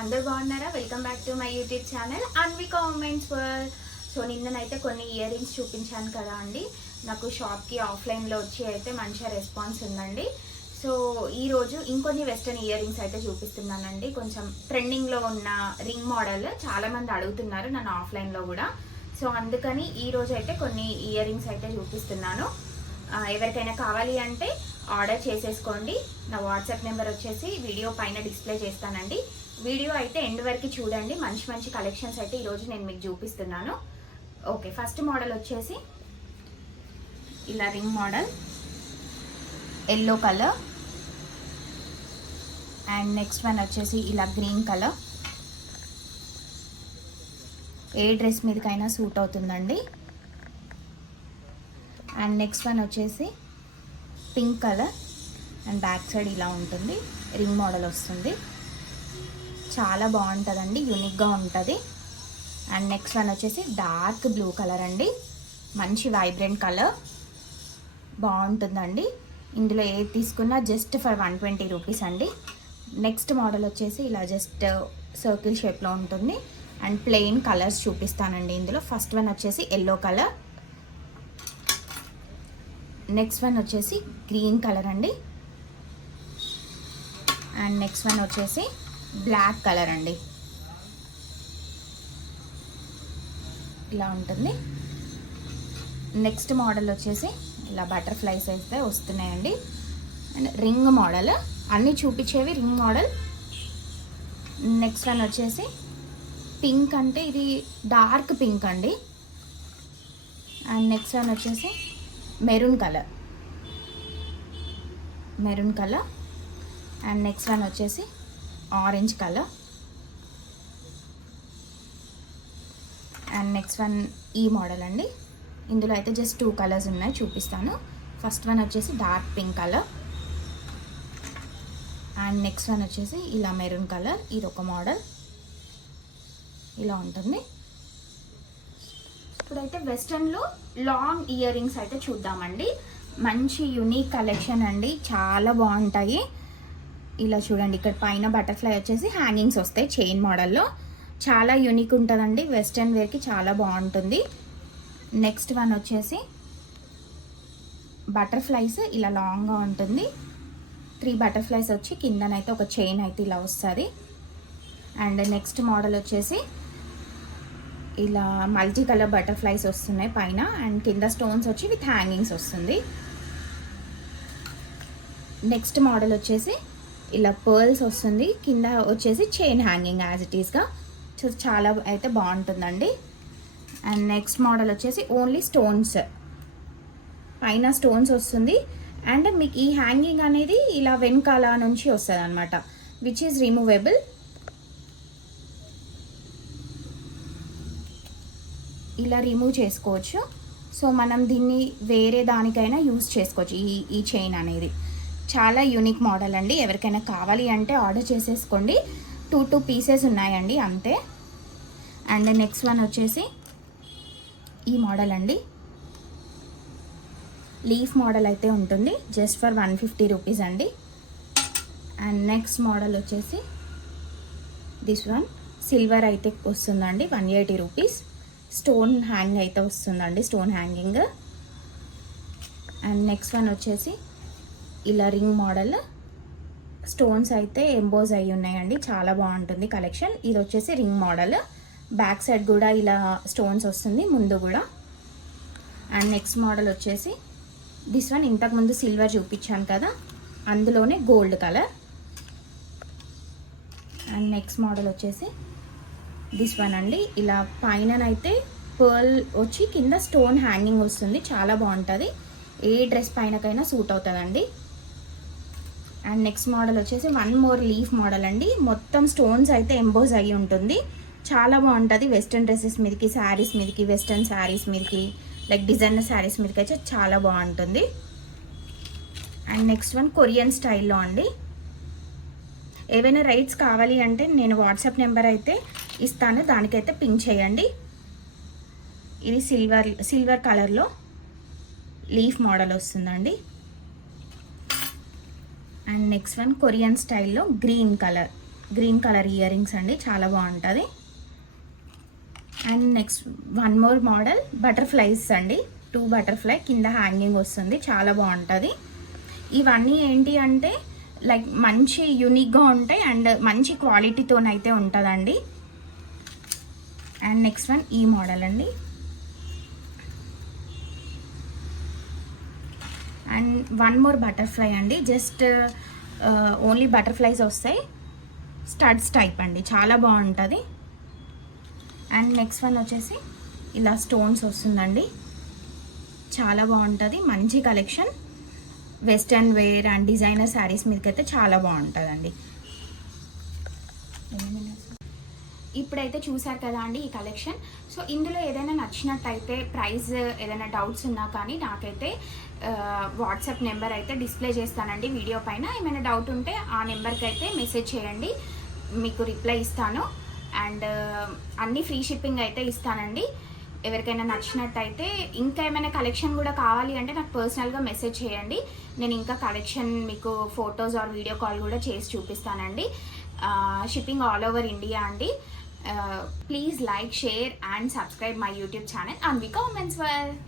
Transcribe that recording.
అందరూ బాగున్నారా? Welcome back to my YouTube channel Anvika women's world. So నిన్ననైతే కొన్ని ఇయర్ రింగ్స్ చూపించాను కదా అండి. నాకు షాప్కి ఆఫ్లైన్లో వచ్చి అయితే మంచిగా రెస్పాన్స్ ఉందండి. సో ఈరోజు ఇంకొన్ని వెస్ట్రన్ ఇయర్ రింగ్స్ అయితే చూపిస్తున్నానండి. కొంచెం ట్రెండింగ్లో ఉన్న రింగ్ మోడల్ చాలామంది అడుగుతున్నారు నన్ను ఆఫ్లైన్లో కూడా. సో అందుకని ఈరోజు అయితే కొన్ని ఇయర్ రింగ్స్ అయితే చూపిస్తున్నాను. ఎవరికైనా కావాలి అంటే ఆర్డర్ చేసేసుకోండి. నా వాట్సాప్ నెంబర్ వచ్చేసి వీడియో పైన డిస్ప్లే చేస్తానండి. వీడియో అయితే ఎండ్ వరకు చూడండి. మంచి మంచి కలెక్షన్స్ అయితే ఈరోజు నేను మీకు చూపిస్తున్నాను. ఓకే, ఫస్ట్ మోడల్ వచ్చేసి ఇలా ring model yellow colour, and next one వచ్చేసి ఇలా గ్రీన్ కలర్. ఏ డ్రెస్ మీదకైనా సూట్ అవుతుందండి. అండ్ నెక్స్ట్ వన్ వచ్చేసి pink colour and back side ఇలా ఉంటుంది. రింగ్ మోడల్ వస్తుంది, చాలా బాగుంటుందండి, యూనిక్గా ఉంటుంది. అండ్ నెక్స్ట్ వన్ వచ్చేసి డార్క్ బ్లూ కలర్ అండి, మంచి వైబ్రెంట్ కలర్, బాగుంటుందండి. ఇందులో ఏది తీసుకున్నా జస్ట్ ఫర్ 120 రూపీస్ అండి. నెక్స్ట్ మోడల్ వచ్చేసి ఇలా జస్ట్ సర్కిల్ షేప్లో ఉంటుంది అండ్ ప్లెయిన్ కలర్స్ చూపిస్తానండి. ఇందులో ఫస్ట్ వన్ వచ్చేసి ఎల్లో కలర్, నెక్స్ట్ వన్ వచ్చేసి గ్రీన్ కలర్ అండి, అండ్ నెక్స్ట్ వన్ వచ్చేసి బ్లాక్ కలర్ అండి. ఇలా ఉంటుంది. నెక్స్ట్ మోడల్ వచ్చేసి ఇలా బటర్ఫ్లైస్ అయితే వస్తున్నాయండి. అండ్ రింగ్ మోడల్, అన్నీ చూపించేవి రింగ్ మోడల్. నెక్స్ట్ వన్ వచ్చేసి పింక్, అంటే ఇది డార్క్ పింక్ అండి. అండ్ నెక్స్ట్ వన్ వచ్చేసి maroon colour, and next one వచ్చేసి orange colour, and next one ఈ మోడల్ అండి. ఇందులో అయితే జస్ట్ 2 కలర్స్ ఉన్నాయి, చూపిస్తాను. ఫస్ట్ వన్ వచ్చేసి dark pink colour, and next one వచ్చేసి ఇలా మెరూన్ కలర్. ఇది ఒక మోడల్, ఇలా ఉంటుంది. ఇప్పుడైతే వెస్ట్రన్లో లాంగ్ ఇయర్ రింగ్స్ అయితే చూద్దామండి. మంచి యూనిక్ కలెక్షన్ అండి, చాలా బాగుంటాయి. ఇలా చూడండి, ఇక్కడ పైన బటర్ఫ్లై వచ్చేసి హ్యాంగింగ్స్ వస్తాయి చైన్ మోడల్లో. చాలా యూనిక్ ఉంటుందండి, వెస్ట్రన్ వేర్కి చాలా బాగుంటుంది. నెక్స్ట్ వన్ వచ్చేసి బటర్ఫ్లైస్ ఇలా లాంగ్గా ఉంటుంది. 3 బటర్ఫ్లైస్ వచ్చి కిందనైతే ఒక చైన్ అయితే ఇలా వస్తుంది. అండ్ నెక్స్ట్ మోడల్ వచ్చేసి ఇలా మల్టీ కలర్ బటర్ఫ్లైస్ వస్తున్నాయి పైన, అండ్ కింద స్టోన్స్ వచ్చి విత్ హ్యాంగింగ్స్ వస్తుంది. నెక్స్ట్ మోడల్ వచ్చేసి ఇలా పర్ల్స్ వస్తుంది, కింద వచ్చేసి చైన్ హ్యాంగింగ్ యాజ్ ఇట్ ఈస్గా. చాలా అయితే బాగుంటుందండి. అండ్ నెక్స్ట్ మోడల్ వచ్చేసి ఓన్లీ స్టోన్స్, పైన స్టోన్స్ వస్తుంది. అండ్ మీకు ఈ హ్యాంగింగ్ అనేది ఇలా వెనకాల నుంచి వస్తుంది అనమాట, విచ్ ఈజ్ రిమూవబుల్. ఇలా రిమూవ్ చేసుకోవచ్చు. సో మనం దీన్ని వేరే దానికైనా యూజ్ చేసుకోవచ్చు. ఈ చైన్ అనేది చాలా యూనిక్ మోడల్ అండి. ఎవరికైనా కావాలి అంటే ఆర్డర్ చేసేసుకోండి. 2 పీసెస్ ఉన్నాయండి అంతే. అండ్ నెక్స్ట్ వన్ వచ్చేసి ఈ మోడల్ అండి, లీఫ్ మోడల్ అయితే ఉంటుంది, జస్ట్ ఫర్ 150 రూపీస్ అండి. అండ్ నెక్స్ట్ మోడల్ వచ్చేసి దిస్ వన్ సిల్వర్ అయితే వస్తుందండి, 180 రూపీస్. స్టోన్ హ్యాంగ్ అయితే వస్తుందండి, stone hanging. And next one వచ్చేసి ఇలా రింగ్ మోడల్, స్టోన్స్ అయితే ఎంబోజ్ అయ్యి ఉన్నాయండి, చాలా బాగుంటుంది కలెక్షన్. ఇది వచ్చేసి రింగ్ మోడల్, బ్యాక్ సైడ్ కూడా ఇలా స్టోన్స్ వస్తుంది, ముందు కూడా. అండ్ నెక్స్ట్ మోడల్ వచ్చేసి దిస్ వన్, ఇంతకుముందు సిల్వర్ చూపించాను కదా, అందులోనే gold colour. And next model వచ్చేసి దిస్ వన్ అండి, ఇలా పైననైతే పర్ల్ వచ్చి కింద స్టోన్ హ్యాంగింగ్ వస్తుంది, చాలా బాగుంటుంది. ఏ డ్రెస్ పైనకైనా సూట్ అవుతుందండి. అండ్ నెక్స్ట్ మోడల్ వచ్చేసి వన్ మోర్ లీఫ్ మోడల్ అండి, మొత్తం స్టోన్స్ అయితే ఎంబోజ్ అయ్యి ఉంటుంది, చాలా బాగుంటుంది. వెస్ట్రన్ డ్రెస్సెస్ మీదకి, శారీస్ మీదకి, వెస్ట్రన్ శారీస్ మీదకి, లైక్ డిజైనర్ శారీస్ మీదకి అయితే చాలా బాగుంటుంది. అండ్ నెక్స్ట్ వన్ కొరియన్ స్టైల్లో అండి. ఏవైనా రైట్స్ కావాలి అంటే నేను వాట్సాప్ నెంబర్ అయితే ఇస్తాను, దానికైతే పింక్ చేయండి. ఇది సిల్వర్ కలర్లో లీఫ్ మోడల్ వస్తుందండి. అండ్ నెక్స్ట్ వన్ కొరియన్ స్టైల్లో green colour, green colour ear rings అండి, చాలా బాగుంటుంది. And next one more model butterflies అండి, 2 బటర్ఫ్లై కింద హ్యాంగింగ్ వస్తుంది, చాలా బాగుంటుంది. ఇవన్నీ ఏంటి అంటే లైక్ మంచి యూనిక్గా ఉంటాయి అండ్ మంచి క్వాలిటీతోనైతే ఉంటుందండి. అండ్ నెక్స్ట్ వన్ ఈ మోడల్ అండి. అండ్ వన్ మోర్ బటర్ఫ్లై అండి, జస్ట్ ఓన్లీ బటర్ఫ్లైస్ వస్తాయి, స్టడ్స్ టైప్ అండి, చాలా బాగుంటుంది. అండ్ నెక్స్ట్ వన్ వచ్చేసి ఇలా స్టోన్స్ వస్తుందండి, చాలా బాగుంటుంది, మంచి collection. Western wear and designer sarees మీదకైతే చాలా బాగుంటుందండి. ఇప్పుడైతే చూసారు కదా అండి ఈ కలెక్షన్. సో ఇందులో ఏదైనా నచ్చినట్టయితే ప్రైస్ ఏదైనా డౌట్స్ ఉన్నా కానీ నాకైతే వాట్సాప్ నెంబర్ అయితే డిస్ప్లే చేస్తానండి వీడియో పైన. ఏమైనా డౌట్ ఉంటే ఆ నెంబర్కి అయితే మెసేజ్ చేయండి, మీకు రిప్లై ఇస్తాను. అండ్ అన్నీ ఫ్రీ షిప్పింగ్ అయితే ఇస్తానండి. ఎవరికైనా నచ్చినట్టయితే ఇంకా ఏమైనా కలెక్షన్ కూడా కావాలి అంటే నాకు పర్సనల్గా మెసేజ్ చేయండి, నేను ఇంకా కలెక్షన్ మీకు ఫొటోస్ ఆర్ వీడియో కాల్ కూడా చేసి చూపిస్తానండి. షిప్పింగ్ ఆల్ ఓవర్ ఇండియా అండి. Please like, share and subscribe my YouTube channel Anvika women's world.